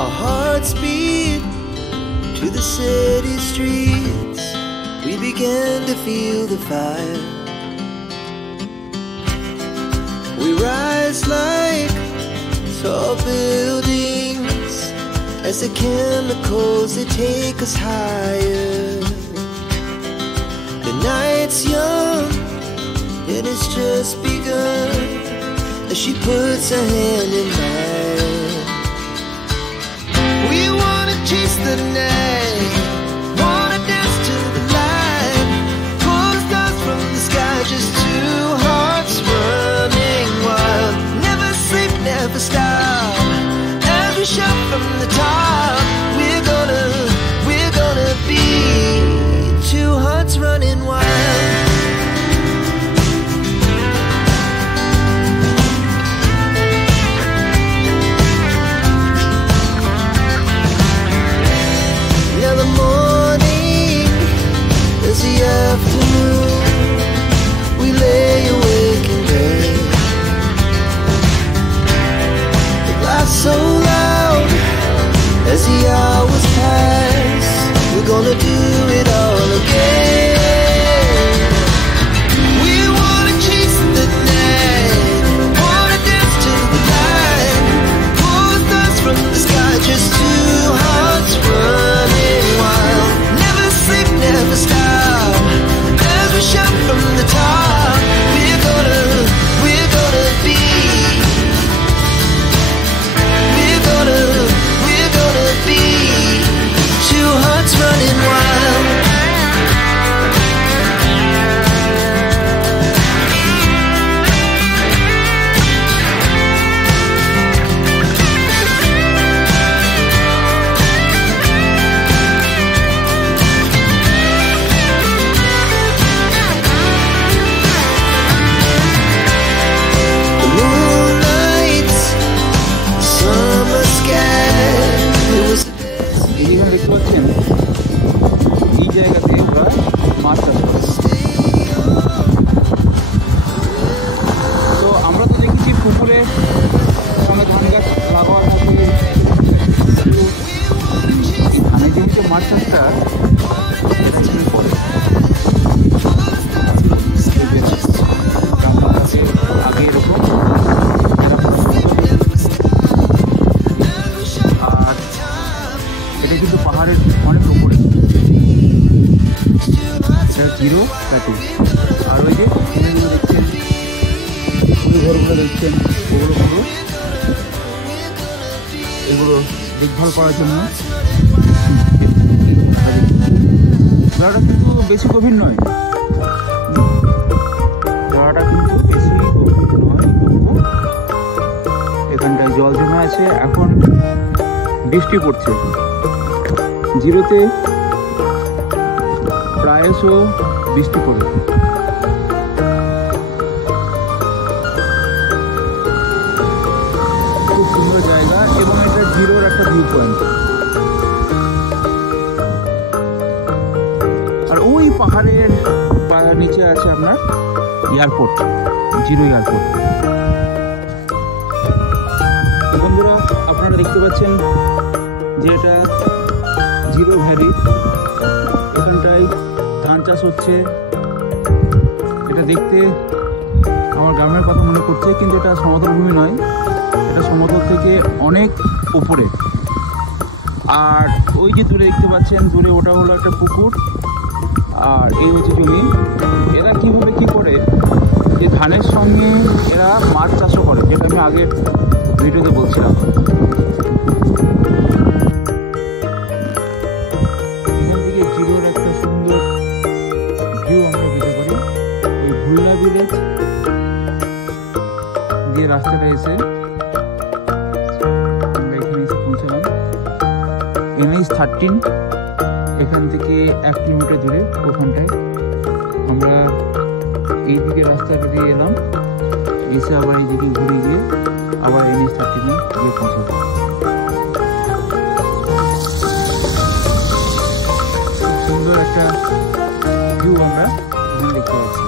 Our hearts beat to the city streets. We began to feel the fire. We rise like tall buildings as the chemicals that take us higher. The night's young and it's just begun as she puts her hand in mine. We wanna chase the night, wanna dance to the light, pull the stars from the sky, just two hearts running wild. Never sleep, never stop, as we shout from the top. We're gonna be two hearts running wild. Now the morning is the afternoon. We lay awake in bed. The laughs so loud as the hours pass. We're gonna do it all again. We wanna chase the night, wanna dance to the light, pull the stars from the sky, just two hearts running wild. Never sleep, never stop, as we shout from the top. We're gonna be, we're gonna be two hearts running wild. The moonlight, summer sky, it was the best we এখানে দেখতে পাচ্ছেন এই জায়গাতে ওরা মাছ চাষ করে। তো আমরা তো দেখেছি পুকুরে অনেক ধান গাছ লাগানো থাকে, এই ধানের জমিতে মাছ চাষটা এটা এখানে করে। আগে এরকম আর এটা কিন্তু পাহাড়ের অনেক উপরে, এটা জিরো প্ল্যাটু। আর ওই যে এগুলো দেখছেন, পুরো ঘরগুলো দেখছেন, ওগুলো পুরো এগুলো দেখভাল করার জন্য। জায়গাটা কিন্তু বেশি গভীর নয়, জায়গাটা কিন্তু বেশি গভীর নয়, তবুও এখানটায় জল জমে আছে। এখন বৃষ্টি পড়ছে, জিরোতে প্রায়শ বৃষ্টি পড়ে। খুব সুন্দর জায়গা এবং এটা জিরোর একটা ভিউ পয়েন্ট। আর ওই পাহাড়ের নিচে আছে আপনার এয়ারপোর্ট, জিরো এয়ারপোর্ট। বন্ধুরা, আপনারা দেখতে পাচ্ছেন যে এটা জিরো ভ্যালি, এখানটায় ধান চাষ হচ্ছে। এটা দেখতে আমার গ্রামের কথা মনে পড়ছে, কিন্তু এটা সমতল ভূমি নয়, এটা সমতল থেকে অনেক উপরে। আর ওই যে দূরে দেখতে পাচ্ছেন, দূরে ওটা হলো একটা পুকুর, আর এই হচ্ছে জমি। এরা কীভাবে কী করে যে ধানের সঙ্গে এরা মাছ চাষও করে, যেটা আমি আগের ভিডিওতে বলছিলাম। এখান থেকে জিরোর একটা সুন্দর ভিউ আমরা পেতে পারি। ওই ভুল্লা ভিলেজ দিয়ে রাস্তাটা এসে আমরা এখানে এসে পৌঁছলাম। NH-13 এখান থেকে 1 কিলোমিটার দূরে, ওখানটায় আমরা এইদিকে রাস্তা বেরিয়ে এলাম, এসে আবার এইদিকে ঘুরে গিয়ে আবার NH-13 গিয়ে পৌঁছাবো। সুন্দর একটা ভিউ আমরা এখানে দেখতে পাচ্ছি।